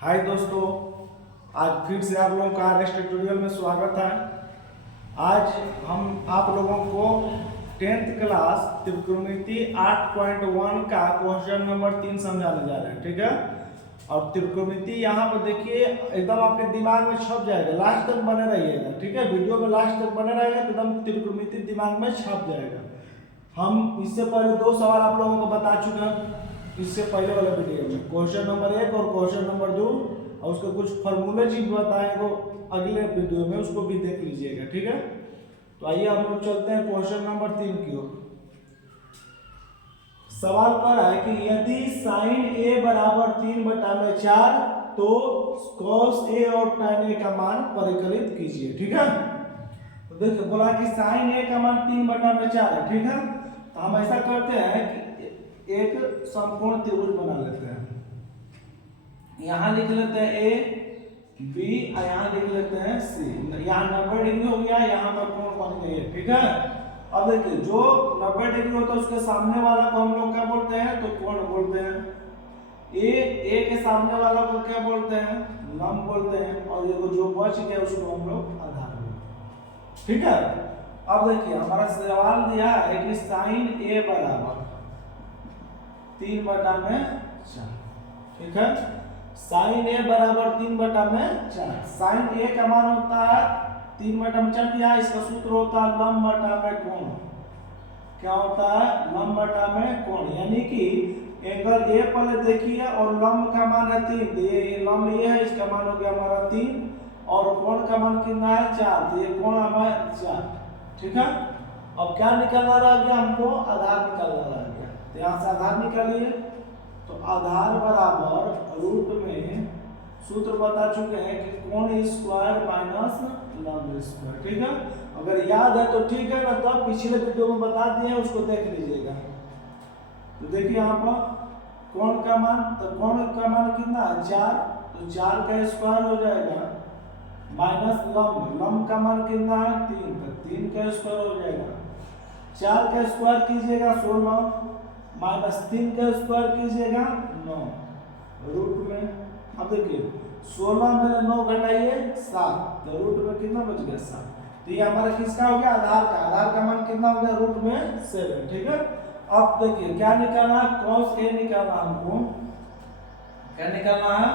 हाय दोस्तों, आज फिर से आप लोगों का रेस्ट ट्यूटोरियल में स्वागत है। आज हम आप लोगों को 10th क्लास त्रिकोणमिति 8.1 का क्वेश्चन नंबर 3 समझाने जा रहे हैं, ठीक है। और त्रिकोणमिति यहाँ पर देखिए एकदम आपके दिमाग में छप जाएगा, लास्ट तक बने रहिएगा, ठीक है। वीडियो में लास्ट तक बने रहेगा तो एकदम त्रिकोणमिति दिमाग में छप जाएगा। हम इससे पहले 2 सवाल आप लोगों को बता चुके हैं इससे पहले वाले वीडियो में, क्वेश्चन नंबर 1 और क्वेश्चन नंबर 2, और उसके कुछ फॉर्मूले चीज बताए वो अगले वीडियो में, उसको भी देख लीजिएगा, ठीक है। तो आइए हम लोग चलते हैं क्वेश्चन नंबर 3 की ओर। सवाल कर रहा है कि यदि साइन ए बराबर 3/4 तो कॉस ए और tan ए का मान परिकलित कीजिए, ठीक है। तो देखिए बोला कि साइन ए का मान 3/4 है, ठीक है। तो हम ऐसा करते हैं कि एक समकोण त्रिभुज बना लेते हैं। यहां लिख लेते हैं ए बी और यहां लिख लेते हैं सी। यहां 90 डिग्री हो गया, यहां पर कोण बन गई है, ठीक है। अब देखिए जो 90 डिग्री होता है उसके सामने वाला को हम लोग क्या बोलते हैं, तो कोण बोलते हैं। ए के सामने वाला को क्या बोलते हैं, लंब बोलते हैं। और ये जो बच गया उसको हम लोग आधार बोलते हैं, ठीक है। अब देखिए हमारा सवाल दिया है कि साइन ए बराबर 3/4, ठीक है। साइन ए बराबर 3/4। साइन ए का मान होता है 3/4 दिया, इसका सूत्र होता है लंब बटा में कोण। क्या होता है, लंब बटा में कोण। यानी कि एंगल ए पहले देखिए और लंब का मान है 3, तो ये लंब ये है, इसका मान हो गया हमारा 3, और कोण का मान कितना है 4, तो ये कोण हमारा 4, ठीक है। अब क्या निकालना रह गया, हमको आधार निकालना रह गया। तो यहाँ से आधार निकालिए, तो आधार बराबर रूट में सूत्र बता चुके हैं कि कोण स्क्वायर माइनस लंब स्क्वायर, ठीक है। अगर याद है तो ठीक है, ना तो पिछले वीडियो में बता दिए हैं, उसको देख लीजिएगा। तो देखिए यहाँ पर कोण का मान, तो कोण का मान कितना है 4, तो 4 का स्क्वायर हो जाएगा माइनस लंब का मान कितना है 3, तो 3 का स्क्वायर हो जाएगा। 4 का स्क्वायर कीजिएगा 16, माइनस 3 का स्क्वायर कीजिएगा 9, रूट में। अब देखिए 16 में 9 घटाइए 7, तो रूट में कितना बच गया 7। तो ये हमारा किसका हो गया, आधार का मान कितना हो गया, रूट में 7, ठीक है। अब देखिए क्या निकालना है, cos a निकालना हमको। क्या निकालना है,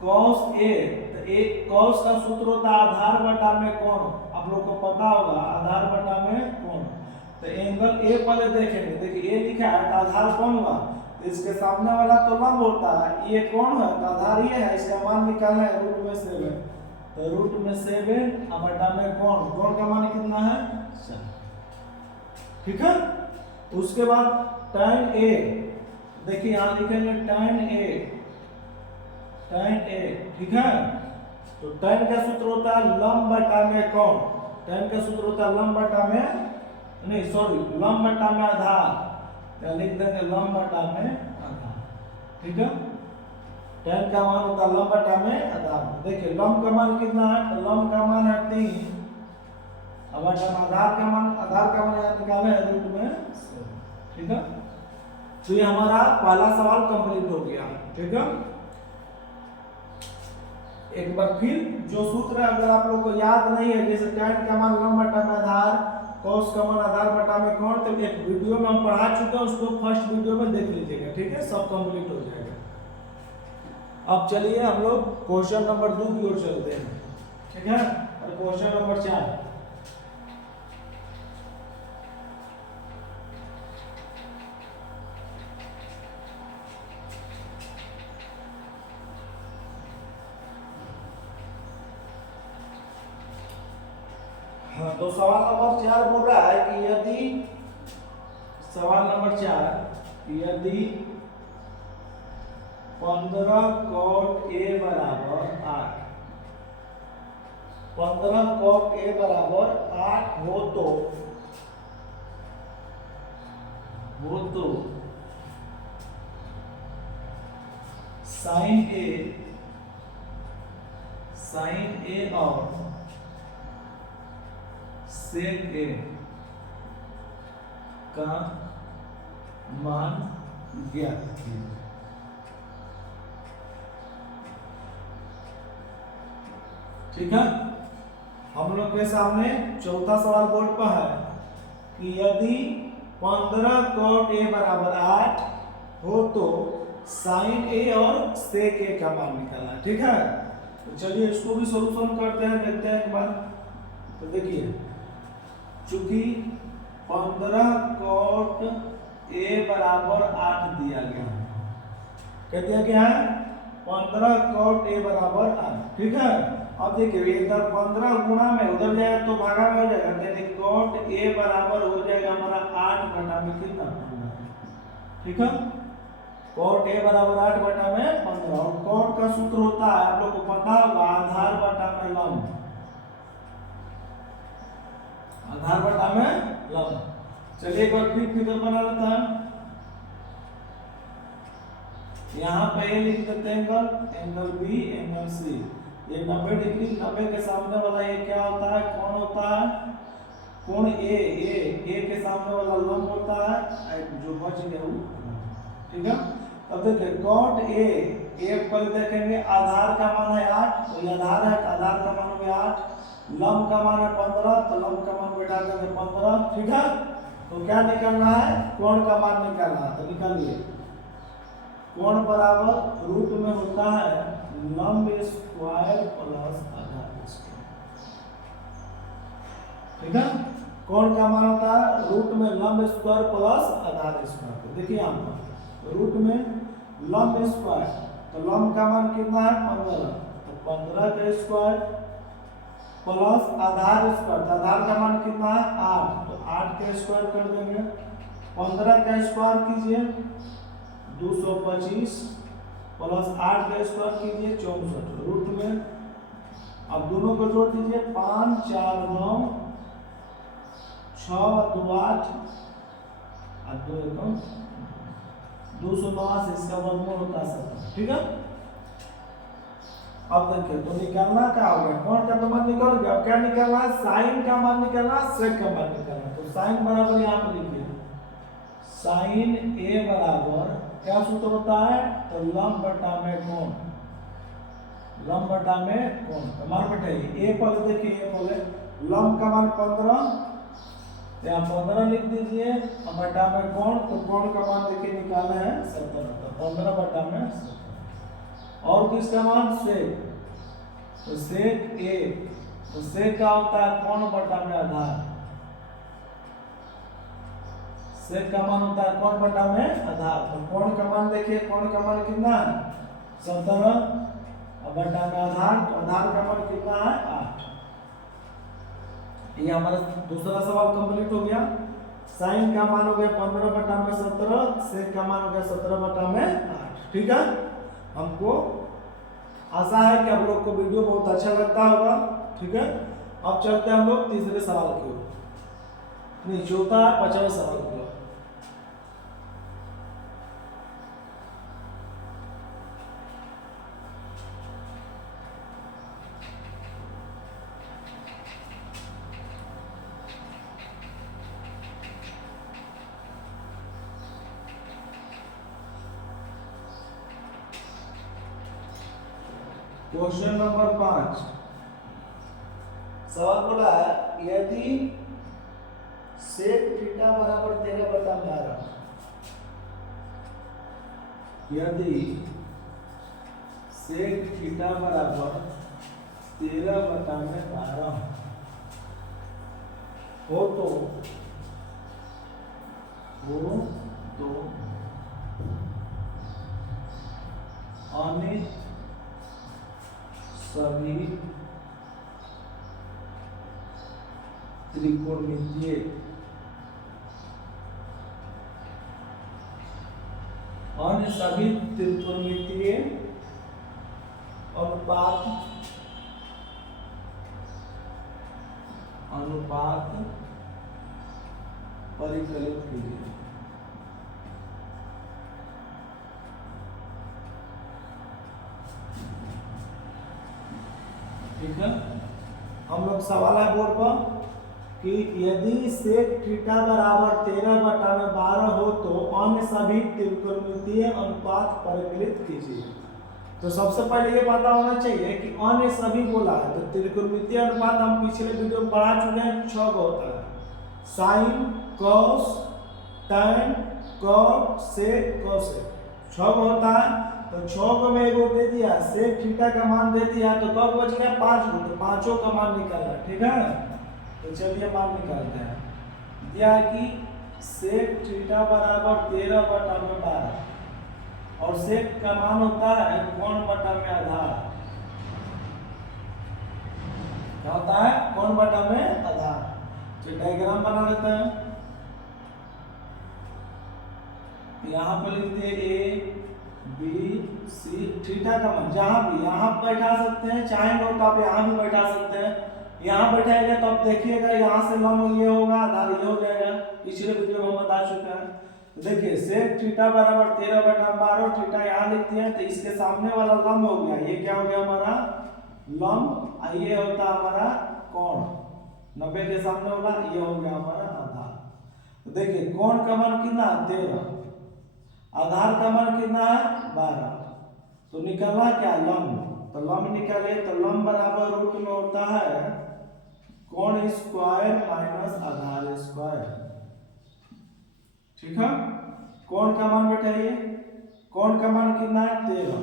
cos a। तो एक cos का सूत्र होता है आधार बटा में कोण, आप लोग को पता होगा, आधार बटा में कोण। तो एंगल ए पहले देखेंगे, देखिए ए लिखा है तो आधार कौन हुआ, तो इसके सामने वाला तो लंब होता है, ये कौन है, तो आधार ये है, इसका मान निकालना है रूट में 7, तो रूट में 7 और बटा में कोण का मान कितना है 4, ठीक है। उसके बाद tan a, देखिए यहां लिखेंगे tan a, ठीक है। तो tan का सूत्र होता है लंब बटा में कोण, tan का सूत्र होता है लंब बटा में, नहीं सॉरी, लंब बटा में आधार, या लिख देंगे लंब बटा में आधार, ठीक है। tan का मान होता है लंब बटा में आधार। देखिए लंब का मान कितना है, तो लंब का मान है 3, अब आधार का मान यहाँ निकाले है रूट में 7, ठीक है। तो ये हमारा पहला सवाल कंप्लीट हो गया, ठीक है। एक बार फिर जो सूत्र है अगर आप लोग को याद नहीं है, जैसे tan का मान लंब बटा में आधार, cos का मान आधार बटा में कोण, तो एक वीडियो में हम पढ़ा चुके हैं, उसको फर्स्ट वीडियो में देख लीजिएगा, ठीक है, सब कंप्लीट हो जाएगा। अब चलिए हम लोग क्वेश्चन नंबर 2 की ओर चलते हैं, ठीक है। और क्वेश्चन नंबर 4, हाँ, तो सवाल नंबर 4 बोल रहा है कि सवाल नंबर 4, यदि 15 cot a बराबर 8, 15 cot a बराबर 8 हो तो साइन ए और सेक ए का मान ज्ञात कीजिए। ठीक है, हम लोग के सामने चौथा सवाल बोर्ड पर है कि यदि 15 cot a बराबर 8 हो तो साइन a और सेक a का मान निकालना है। ठीक है, तो चलिए इसको भी सॉल्यूशन करते हैं, देखते हैं एक बार। तो देखिए, चूंकि 15 cot a बराबर 8 दिया गया है, क्या दिया गया है? 15 cot a बराबर 8। ठीक है, अब देखिए इधर 15 गुणा में उधर जाएगा तो भागा में हो जाएगा, यानी cot a बराबर हो जाएगा हमारा 8 बटा में कितना? 15। ठीक है, cot a बराबर 8 बटा में 15। और cot का सूत्र होता है, आप लोग को पता होगा, आधार बटा में लंब। आधार बटा में लंब। चलिए एक बार फिर फिगर बना लेता है। यहाँ पे ए लिख देते हैं एंगल बी, एंगल सी। ये 90 डिग्री, 90 के सामने वाला ये क्या होता है? कौन होता है? कोण ए के सामने वाला लंब होता है, जो बच गया वो। ठीक है, अब देखिए cot a पर देखेंगे, आधार का मान है 8, तो ये आधार है, तो आधार का मान हो गया 8। लंब का मान है 15, तो लंब का मान बैठा देंगे 15। ठीक है, तो क्या निकालना है? कोण का मान निकालना है, तो निकालिए। कोण बराबर रूट में होता है लंब स्क्वायर प्लस आधार स्क्वायर। ठीक है, कोण का मान होता है रूट में लंब स्क्वायर प्लस आधार स्क्वायर। तो देखिए यहाँ पर रूट में लंब स्क्वायर, तो लंब का मान कितना है? 15, तो 15 का स्क्वायर प्लस आधार स्क्वायर, तो आधार का मान कितना है? 8, तो 8 का स्क्वायर कर देंगे। 15 का स्क्वायर कीजिए 225 प्लस 8 का स्क्वायर कीजिए 64। रूट में अब दोनों को जोड़ दीजिए, 5 4 9 6 2 8 और 2 एकम 289, इसका वर्गमूल होता है 70। ठीक है, अब देखिए तो निकालना क्या होगा? कौन का तो मान निकल गया। अब क्या निकालना है? साइन का मान निकालना है, सेक का मान निकालना है। तो साइन बराबर यहाँ पर लिखिए, साइन a बराबर क्या सूत्र होता है? तो लंब बटा में कोण, लंब बटा में कोण। तो मान बैठाइए, a पर देखिए, a बोले लंब का मान 15, यहाँ 15 लिख दीजिए, और बटा में कोण, तो कोण का मान देखिए निकाले हैं 70, तो 15 बटा में 70। और किसका मान? सेक, तो सेक a, तो सेक क्या होता है? कोण बटा में आधार। सेक का मान होता है कोण बटा में आधार। तो कोण का मान देखिए, कोण का मान कितना है? 17, और बटा में आधार, तो आधार का मान कितना है? 8। ये हमारा दूसरा सवाल कंप्लीट हो गया। साइन का मान हो गया 15 बटा में 17, सेक का मान हो गया 17 बटा में 8। ठीक है, हमको आशा है कि आप लोग को वीडियो बहुत अच्छा लगता होगा। ठीक है, अब चलते हैं हम लोग तीसरे सवाल की ओर, नहीं चौथा 5वां सवाल की ओर। क्वेश्चन नंबर 5, सवाल बोला है यदि सेक थीटा बराबर 13 बटा 12, यदि सेक थीटा बराबर 13 बटा में 12 हो तो अन्य सभी त्रिकोणमितीय अनुपात परिकलित कीजिए। ठीक है, हम लोग सवाल है बोर्ड पर कि यदि सेक थीटा बराबर 13 बटा में 12 हो तो अन्य सभी त्रिकोणमितीय अनुपात परिकलित कीजिए। तो सबसे पहले ये पता होना चाहिए कि अन्य सभी बोला है तो त्रिकोणमितीय अनुपात हम पिछले वीडियो में पढ़ा चुके हैं, 6 गो होता है, साइन, कॉस, टैन, कॉट, सेक, कोसेक, 6 गो होता है। तो 6 को में एगो दे दिया, सेक थीटा का मान दे दिया, तो कब बच गया 5 गो, तो पांचों का मान निकालना, ठीक है। तो चलिए मान निकालते हैं। दिया कि सेक थीटा बराबर 13/12 और सेक का मान होता है कोण बटा में आधार। क्या होता है? कोण बटा में आधार। तो डायग्राम बना लेते हैं। यहाँ पे लिख दिए ए बी सी, थीटा का मान जहां भी यहाँ बैठा सकते हैं, चाहे तो आप यहाँ भी बैठा सकते हैं। यहाँ बैठाएंगे तो आप देखिएगा यहाँ से लंब ये होगा, आधार ये हो जाएगा, पिछले वीडियो में हम बता चुके हैं। देखिए सेक थीटा बराबर 13/12, थीटा यहाँ लिख दिया, तो इसके सामने वाला लंब हो गया, ये क्या हो गया हमारा लंब, ये होता हमारा कोण, 90 के सामने वाला ये हो गया हमारा आधार। तो देखिए कोण का मान कितना 13, आधार का मान कितना है 12, तो निकला क्या लंब, तो लंब निकाले तो लंब बराबर रूट में होता है कोण स्क्वायर माइनस आधार स्क्वायर, ठीक है। कोण का मान बैठाइए, कोण का मान कितना है 13,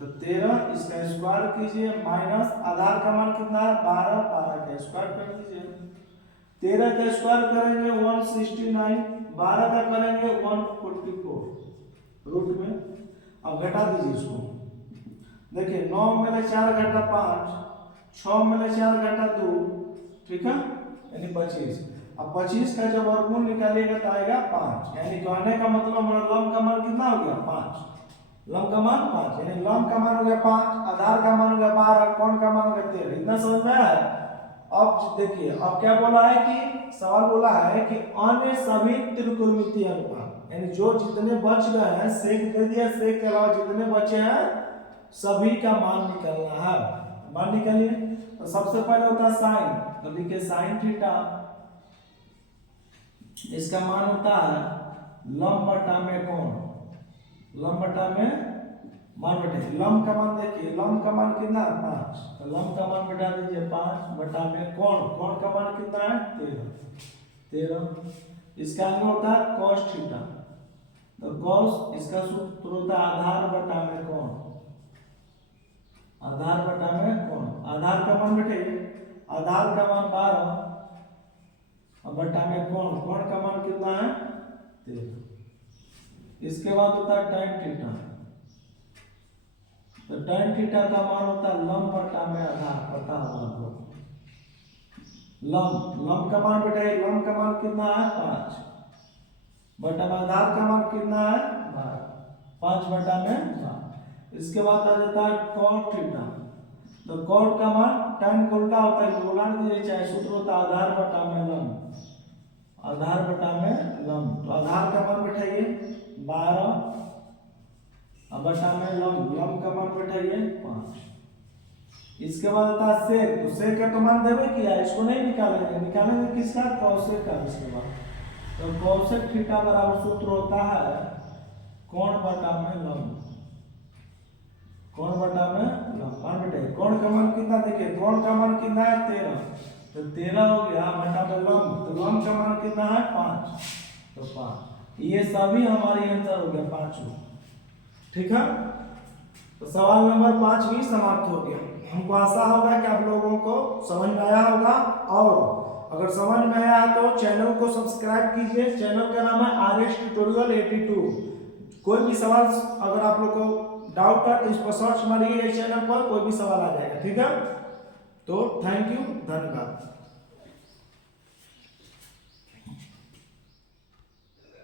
तो 13 इसका स्क्वायर कीजिए माइनस आधार का मान कितना है 12, 12 का स्क्वायर कर दीजिए। 13 का स्क्वायर करेंगे 169, 12 का करेंगे 144 रूट में। अब घटा दीजिए इसको, देखिए 9 में ले 4 घटा 5, 6 में ले 4 घटा 2, ठीक है, यानी 25। अब 25 का जब वर्गमूल निकालिएगा तो आएगा 5, यानी कहने का मतलब हमारा लंब का मान कितना हो गया 5, लंब का मान 5, यानी लंब का मान हो गया 5, आधार का मान हो गया 12, कोण का मान हो गया 13। इतना समझ में आया? अब देखिए अब क्या बोला है कि सवाल बोला है कि अन्य सभी त्रिकोणमितीय अनुपात, यानी जो जितने बच गए हैं, सेक दे दिया, सेक के अलावा जितने बचे हैं सभी का मान निकालना है। मान निकालिए। तो सबसे पहले होता है साइन, तो लिखिए साइन थीटा, इसका मान होता है लंब बटा में कोण, लंब बटा में मान बैठे, लंब का मान देखिए, लंब का मान कितना है 5, तो लंब का मान बैठा दीजिए 5 बटा में कोण, कोण का मान कितना है 13। इसका आगे होता है cos थीटा, तो cos इसका सूत्र होता है आधार बटा में कोण, आधार बटा में कोण, आधार का मान बैठे, आधार का मान 12 और बटा में कोण, कोण का मान कितना है 13। इसके बाद होता है tan थीटा, तो tan थीटा का मान होता है लंब बटा में आधार, पता होगा लंब, लंब का मान बैठे, लंब का मान कितना है 5 बटा में आधार का मान कितना है 12, 5 बटा में 12। इसके बाद आ जाता है cot थीटा, तो cot का मान tan का उल्टा होता है, बोला दीजिए, चाहे सूत्र होता है आधार बटा में लंब, आधार बटा में लंब, तो आधार का मान बैठाइए 12 अब बटा में लंब, लंब का मान बैठाइए 5। इसके बाद आता है सेक, तो सेक का तो मान देवे किया, इसको नहीं निकालेंगे, निकालेंगे किसका कौशिक का। इसके बाद तो कौशिक थीटा बराबर सूत्र होता है कोण बटा में लंब, कोण बटा में लंब, मान बैठाइए। कोण का मान कितना देखिए, कोण का मान कितना है 13, तो 13 हो गया बटा में लंब, तो लंब का मान कितना है 5, तो 5। ये सभी हमारी आंसर हो गया 5, ठीक है। तो सवाल नंबर 5 भी समाप्त हो गया। हमको आशा होगा कि आप लोगों को समझ में आया होगा, और अगर समझ में आया तो चैनल को सब्सक्राइब कीजिए। चैनल का नाम है RS ट्यूटोरियल 82। कोई भी सवाल अगर आप लोग को डाउट है तो इस पर सर्च मारिए, इस चैनल पर कोई भी सवाल आ जाएगा, ठीक है। तो थैंक यू।